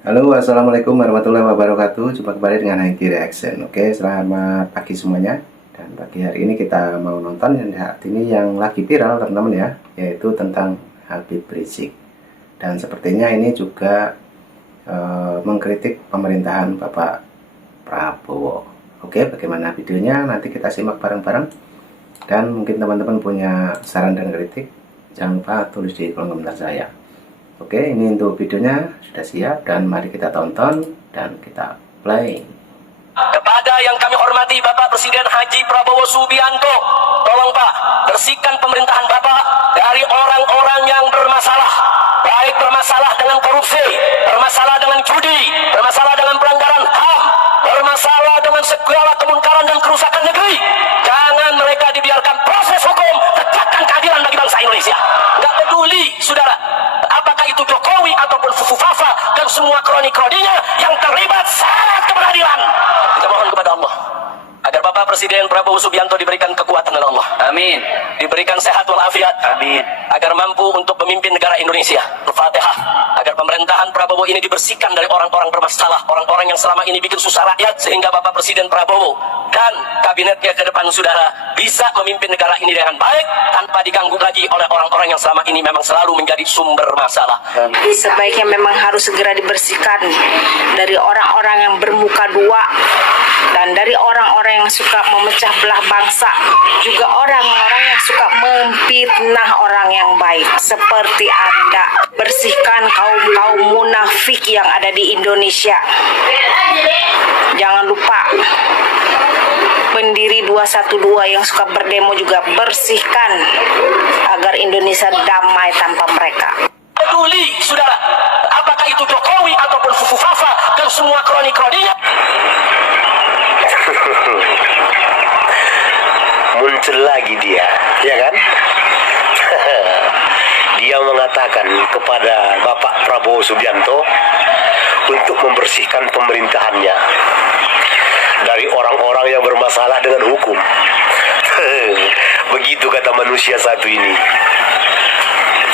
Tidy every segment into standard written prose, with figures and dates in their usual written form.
Halo, assalamualaikum warahmatullahi wabarakatuh. Jumpa kembali dengan IT Reaction. Oke, selamat pagi semuanya. Dan pagi hari ini kita mau nonton yang saat ini yang lagi viral, teman-teman ya, yaitu tentang Habib Rizik. Dan sepertinya ini juga mengkritik pemerintahan Bapak Prabowo. Oke, bagaimana videonya? Nanti kita simak bareng-bareng. Dan mungkin teman-teman punya saran dan kritik, jangan lupa tulis di kolom komentar saya. Oke, ini untuk videonya sudah siap dan mari kita tonton dan kita play. Kepada yang kami hormati Bapak Presiden Haji Prabowo Subianto, tolong Pak, bersihkan pemerintahan Bapak dari orang-orang yang bermasalah, baik bermasalah dengan korupsi, bermasalah dengan judi, bermasalah dengan pelanggaran HAM, bermasalah dengan segala kemungkaran dan kerusakan negeri. Jangan mereka dibiarkan proses hukum, tegakkan keadilan bagi bangsa Indonesia. Nggak peduli, saudara, apakah itu Jokowi ataupun Fufu Fafa dan semua kroni-kroninya yang terlibat syarat keberadilan. Kita mohon kepada Allah agar Bapak Presiden Prabowo Subianto diberikan kekuatan oleh Allah. Amin. Diberikan sehat walafiat. Amin. Agar mampu untuk memimpin negara Indonesia. Al-Fatihah. Agar pemerintahan Prabowo ini dibersihkan dari orang-orang bermasalah, orang-orang yang selama ini bikin susah rakyat, sehingga Bapak Presiden Prabowo dan kabinetnya ke depan, saudara, bisa memimpin negara ini dengan baik tanpa diganggu lagi oleh orang-orang yang selama ini memang selalu menjadi sumber masalah. Sebaiknya memang harus segera dibersihkan dari orang-orang yang bermuka dua dan dari orang-orang yang suka memecah belah bangsa, juga orang-orang yang suka memfitnah orang yang baik seperti Anda. Bersihkan kaum-kaum munafik yang ada di Indonesia. Jangan lupa pendiri 212 yang suka berdemo juga bersihkan agar Indonesia damai tanpa mereka. Peduli, saudara, apakah itu Jokowi ataupun Fufu Fafa dan semua kroni-kroninya. Muncul lagi dia, ya kan? Dia mengatakan kepada Bapak Prabowo Subianto untuk membersihkan pemerintahannya dari orang-orang yang bermasalah dengan hukum. Begitu kata manusia satu ini.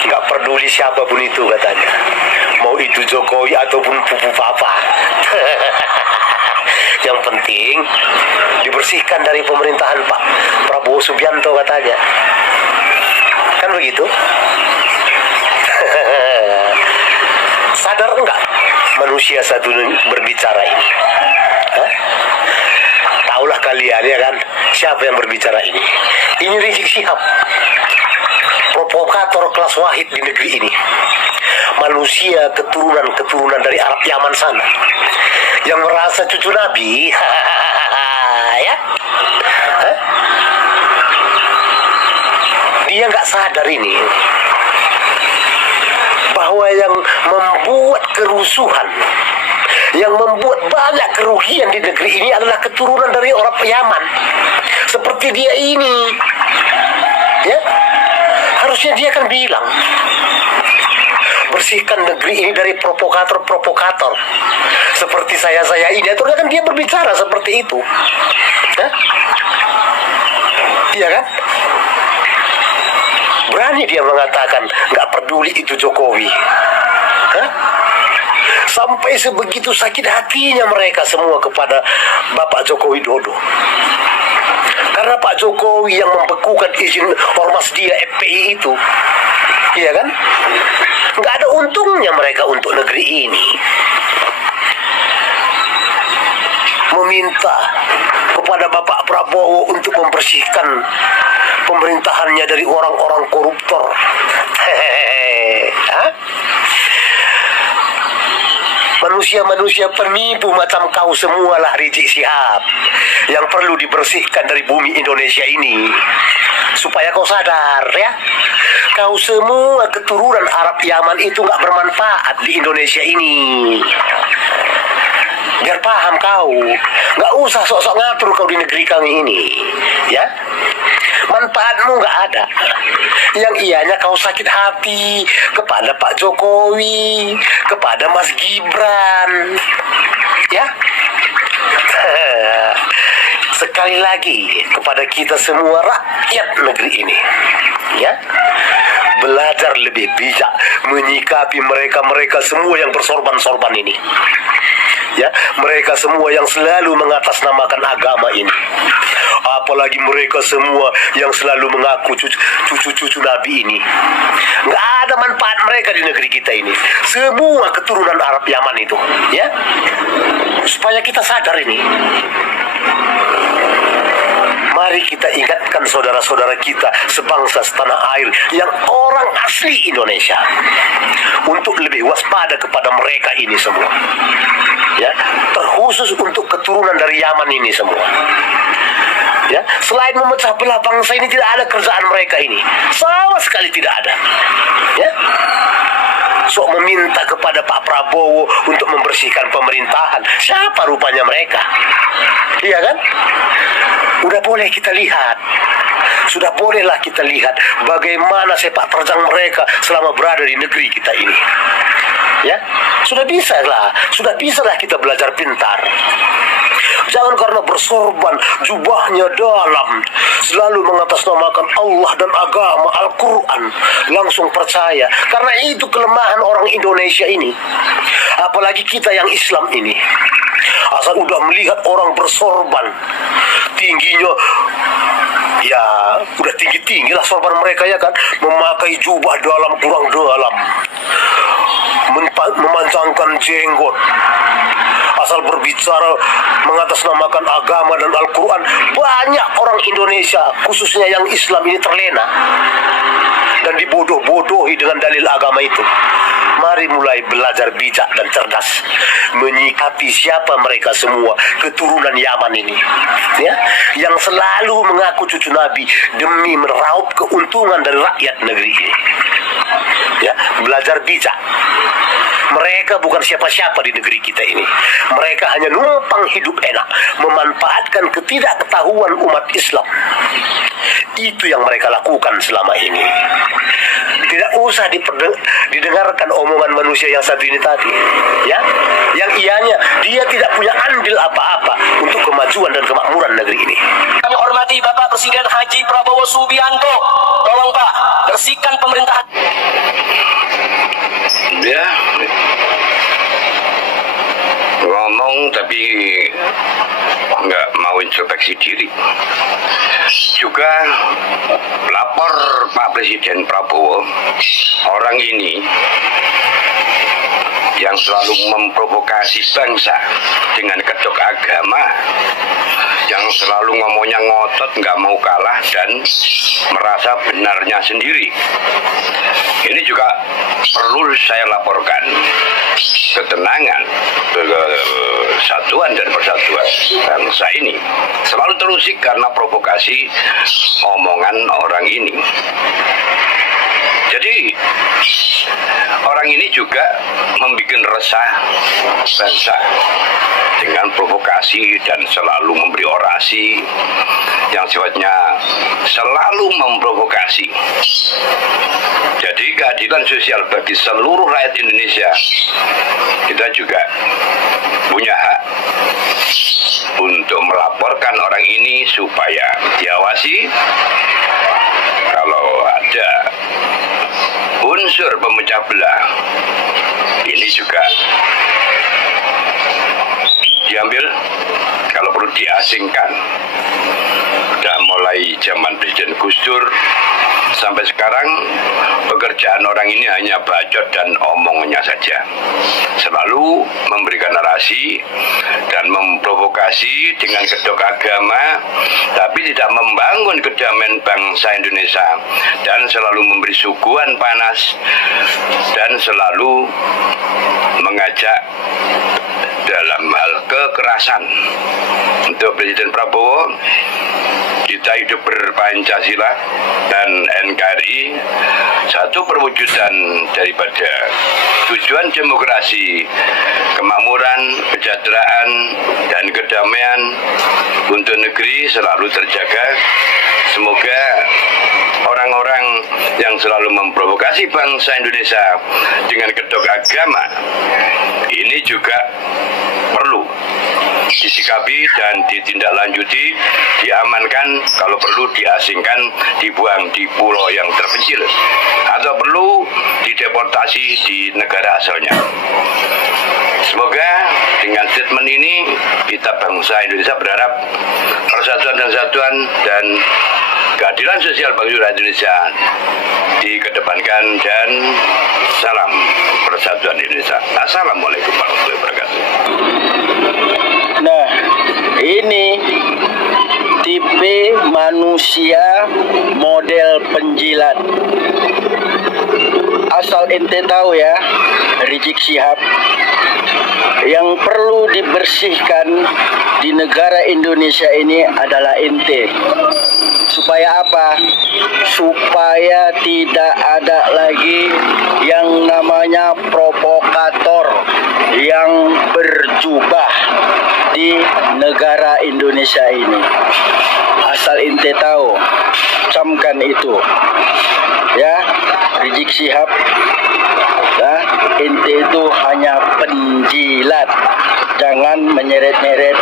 Nggak peduli siapapun itu katanya, mau itu Jokowi ataupun Fufu Papa. Yang penting dibersihkan dari pemerintahan Pak Prabowo Subianto katanya. Kan begitu? Sadar enggak manusia satu berbicara ini? Hah? Taulah kalian ya kan, siapa yang berbicara ini? Ini Rizik Syihab, provokator kelas wahid di negeri ini. Manusia keturunan dari Arab Yaman sana, yang merasa cucu Nabi. Ya? Hah? Dia nggak sadar ini bahwa yang membuat kerusuhan, yang membuat banyak kerugian di negeri ini adalah keturunan dari orang Yaman seperti dia ini. Ya, harusnya dia kan bilang, bersihkan negeri ini dari provokator-provokator seperti saya ini. Terus kan dia berbicara seperti itu. Hah? Iya kan? Berani dia mengatakan nggak peduli itu Jokowi. Hah? Sampai sebegitu sakit hatinya mereka semua kepada Bapak Joko Widodo. Karena Pak Jokowi yang membekukan izin ormas dia FPI itu. Iya kan? Nggak ada untungnya mereka untuk negeri ini. Meminta kepada Bapak Prabowo untuk membersihkan pemerintahannya dari orang-orang koruptor. Hah? Manusia-manusia penipu macam kau semualah Rizik Syihab yang perlu dibersihkan dari bumi Indonesia ini. Supaya kau sadar ya, kau semua keturunan Arab Yaman itu gak bermanfaat di Indonesia ini. Biar paham kau, gak usah sok-sok ngatur kau di negeri kami ini. Ya, manfaatmu gak ada. Yang ianya kau sakit hati kepada Pak Jokowi, kepada Mas Gibran. Ya, sekali lagi kepada kita semua rakyat negeri ini, ya, belajar lebih bijak menyikapi mereka-mereka semua yang bersorban-sorban ini. Ya, mereka semua yang selalu mengatasnamakan agama ini. Apalagi mereka semua yang selalu mengaku cucu-cucu Nabi ini. Nggak ada manfaat mereka di negeri kita ini. Semua keturunan Arab Yaman itu, ya. Supaya kita sadar ini. Mari kita ingatkan saudara-saudara kita sebangsa setanah air yang orang asli Indonesia untuk lebih waspada kepada mereka ini semua. Ya, terkhusus untuk keturunan dari Yaman ini semua. Ya, selain memecah belah bangsa ini tidak ada kerjaan mereka ini. Sama sekali tidak ada. Ya. Sok meminta kepada Pak Prabowo untuk membersihkan pemerintahan. Siapa rupanya mereka? Iya kan? Udah boleh kita lihat. Sudah bolehlah kita lihat bagaimana sepak terjang mereka selama berada di negeri kita ini. Ya, sudah bisalah kita belajar pintar. Jangan karena bersorban, jubahnya dalam, selalu mengatasnamakan Allah dan agama Al-Quran, langsung percaya. Karena itu kelemahan orang Indonesia ini. Apalagi kita yang Islam ini. Asal udah melihat orang bersorban, tingginya, ya udah tinggi-tinggi lah sorban mereka ya kan. Memakai jubah dalam kurang dalam, memanjangkan jenggot. Asal berbicara mengatasnamakan agama dan Al-Quran, banyak orang Indonesia, khususnya yang Islam ini terlena dan dibodoh-bodohi dengan dalil agama itu. Mari mulai belajar bijak dan cerdas menyikapi siapa mereka semua, keturunan Yaman ini, ya, yang selalu mengaku cucu Nabi demi meraup keuntungan dari rakyat negeri ini. Ya, belajar bijak. Mereka bukan siapa-siapa di negeri kita ini. Mereka hanya numpang hidup enak, memanfaatkan ketidaktahuan umat Islam. Itu yang mereka lakukan selama ini. Tidak usah didengarkan omongan manusia yang satu ini tadi, ya, yang ianya dia tidak punya andil apa-apa untuk kemajuan dan kemakmuran negeri ini. Kami hormati Bapak Presiden Haji Prabowo Subianto. Tolong Pak, bersihkan pemerintahan. Ya, ngomong tapi nggak mau introspeksi diri. Juga lapor Pak Presiden Prabowo, orang ini yang selalu memprovokasi bangsa dengan kedok agama, yang selalu ngomongnya ngotot, nggak mau kalah dan merasa benarnya sendiri. Ini juga perlu saya laporkan ketenangan, kesatuan dan persatuan bangsa ini selalu terusik karena provokasi omongan orang ini. Jadi orang ini juga membuat resah bangsa dengan provokasi dan selalu memberi orasi yang sifatnya selalu memprovokasi. Jadi keadilan sosial bagi seluruh rakyat Indonesia, kita juga punya hak untuk melaporkan orang ini supaya diawasi. Kalau ada unsur pemecah belah, ini juga diambil, kalau perlu diasingkan. Udah mulai zaman Presiden Gus Dur sampai sekarang, pekerjaan orang ini hanya bacot dan omongnya saja. Selalu memberikan narasi dan memprovokasi dengan kedok agama, tapi tidak membangun kedamaian bangsa Indonesia, dan selalu memberi suguhan panas dan selalu mengajak dalam hal kekerasan. Untuk Presiden Prabowo, kita hidup berpancasila dan NKRI, satu perwujudan daripada tujuan demokrasi, kemakmuran, kesejahteraan, dan kedamaian untuk negeri selalu terjaga. Semoga orang-orang yang selalu memprovokasi bangsa Indonesia dengan kedok agama ini juga perlu disikapi dan ditindaklanjuti, diamankan, kalau perlu diasingkan, dibuang di pulau yang terpencil, atau perlu dideportasi di negara asalnya. Semoga dengan statement ini kita bangsa Indonesia berharap persatuan dan kesatuan dan keadilan sosial bagi rakyat Indonesia dikedepankan, dan salam persatuan Indonesia. Assalamualaikum warahmatullahi wabarakatuh. Nah, ini tipe manusia model penjilat. Asal ente tahu ya, Rizik Syihab, yang perlu dibersihkan di negara Indonesia ini adalah ente. Supaya apa? Supaya tidak ada lagi yang namanya provokator yang berjubah di negara Indonesia ini. Asal ente tahu, camkan itu ya, Rizik Syihab ya, ente itu hanya penjilat. Jangan menyeret-nyeret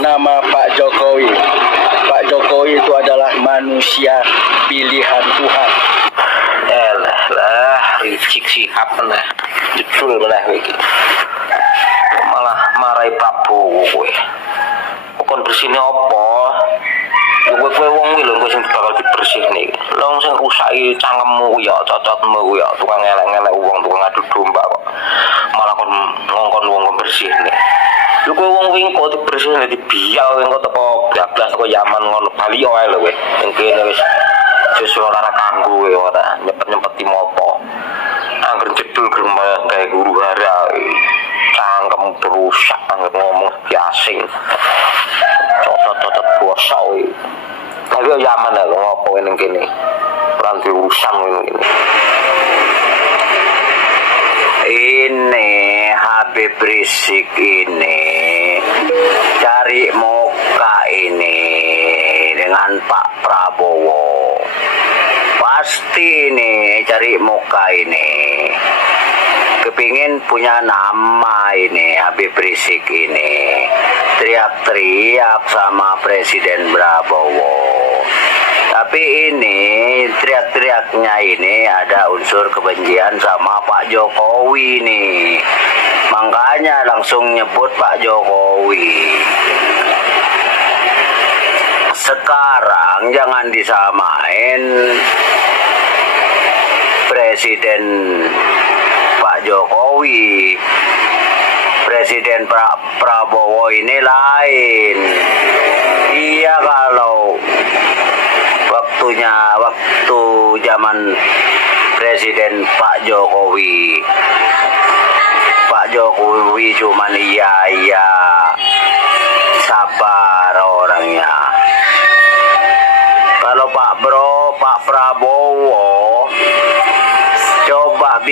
nama Pak Jokowi. Pak Jokowi itu adalah manusia pilihan Tuhan. Lah, Rizik Syihab nah, judul meneh iki. Malah marahi Prabowo kowe. Kon bersihne apa? Kowe wong iki lho sing bakal dibersihne. Lha wong sing rusaki cangkemmu ya, cocotmu ya, tukang elek-elek wong, tukang adu domba kok. Malah kon ngongkon wong bersihne. Lho kowe wong wingi kok dibersihne dibial engko teko blablas kok Yaman ngono Bali wae lho kowe. Ning kene wis sesuai ora kanggo kowe ora nyepet-nyepeti mopo. Angger jedul gremeng kae guru hara. Cangkem rusak angger ngomong biasing. Cocot-cocot bosok iki. Kaya Yaman lho ngopo ning kene. Ora diurusan ngene. Ini Habib Rizik ini cari muka ini dengan Pak Prabowo. Pasti ini cari muka ini. Kepingin punya nama ini Habib Rizik ini. Teriak-teriak sama Presiden Prabowo. Tapi ini teriak-teriaknya ini ada unsur kebencian sama Pak Jokowi nih. Makanya langsung nyebut Pak Jokowi. Sekarang jangan disamain Presiden Pak Jokowi. Presiden Prabowo ini lain. Iya, kalau waktu zaman Presiden Pak Jokowi cuman iya sabar orangnya. Kalau Pak Prabowo coba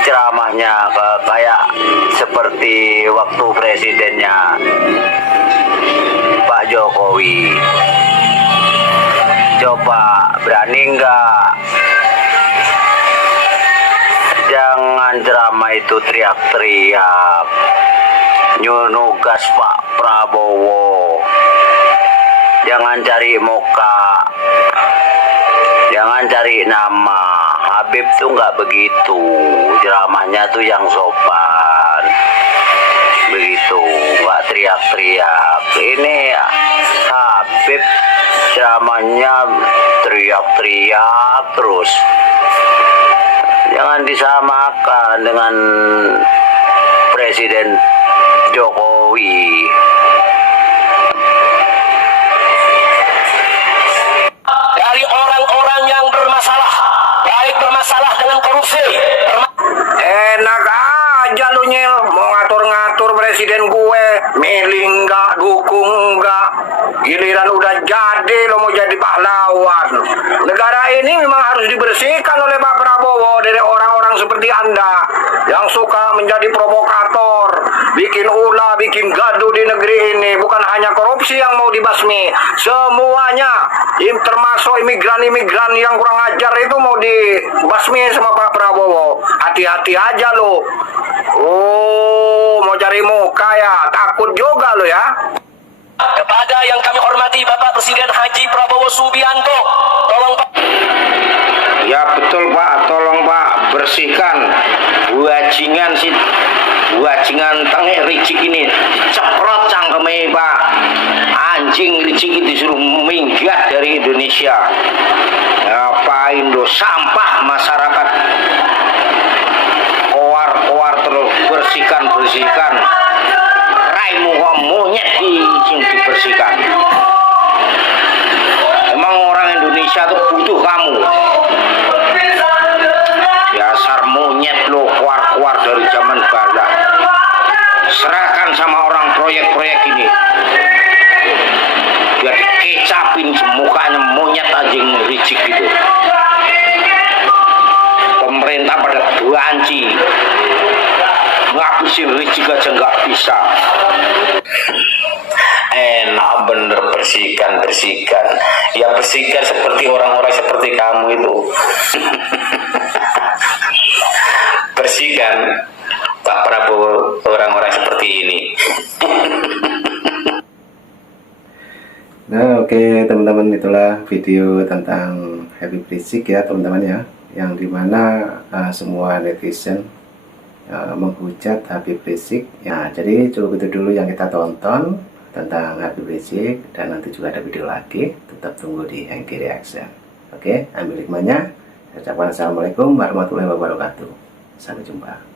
ceramahnya kayak seperti waktu presidennya Pak Jokowi. Coba berani enggak? Jangan ceramah itu teriak-teriak nyunugas Pak Prabowo. Jangan cari muka, jangan cari nama. Habib tuh nggak begitu, ceramahnya tuh yang sopan begitu, nggak teriak-teriak. Ini ya, Habib ceramahnya teriak-teriak terus. Jangan disamakan dengan Presiden Jokowi. Dari orang-orang yang bermasalah, baik bermasalah dengan korupsi, Enak aja lu Nyil, mau ngatur-ngatur presiden gue, milih enggak, dukung enggak. Giliran udah jadi lo mau jadi pahlawan. Negara ini memang harus dibersihkan oleh Pak Prabowo dari orang-orang seperti Anda yang suka menjadi provokator, bikin ulah, bikin gaduh di negeri ini. Bukan hanya korupsi yang mau dibasmi, semuanya, termasuk imigran-imigran yang kurang ajar itu mau dibasmi sama Pak Prabowo. Hati-hati aja lo. Oh, mau cari muka ya, takut juga lo ya. yang kami hormati Bapak Presiden Haji Prabowo Subianto. Tolong Pak. Ya betul Pak, tolong Pak bersihkan buajingan tengek ricik ini, ceprot cangkeme Pak. Anjing ricik itu disuruh minggat dari Indonesia. Ngapain do sampah masyarakat, koar terus bersihkan raimu kok monyet dibersihkan. Emang orang Indonesia tuh butuh kamu. Dasar monyet lo, keluar dari zaman barat. Serahkan sama orang proyek-proyek ini. Biar dikecapin mukanya monyet anjing ricik gitu. Pemerintah pada banci, ngabisin ricik aja nggak bisa. Enak bener bersihkan. Ya bersihkan seperti orang-orang seperti kamu itu. Bersihkan Pak Prabowo orang-orang seperti ini. Nah, oke teman-teman, itulah video tentang Habib Rizik ya teman-teman ya, yang dimana semua netizen menghujat Habib Rizik. Ya, jadi cukup itu dulu yang kita tonton tentang Habib Rizik, dan nanti juga ada video lagi. Tetap tunggu di Hengki Reaction. Oke, ambil hikmahnya. Saya ucapkan assalamualaikum warahmatullahi wabarakatuh. Sampai jumpa.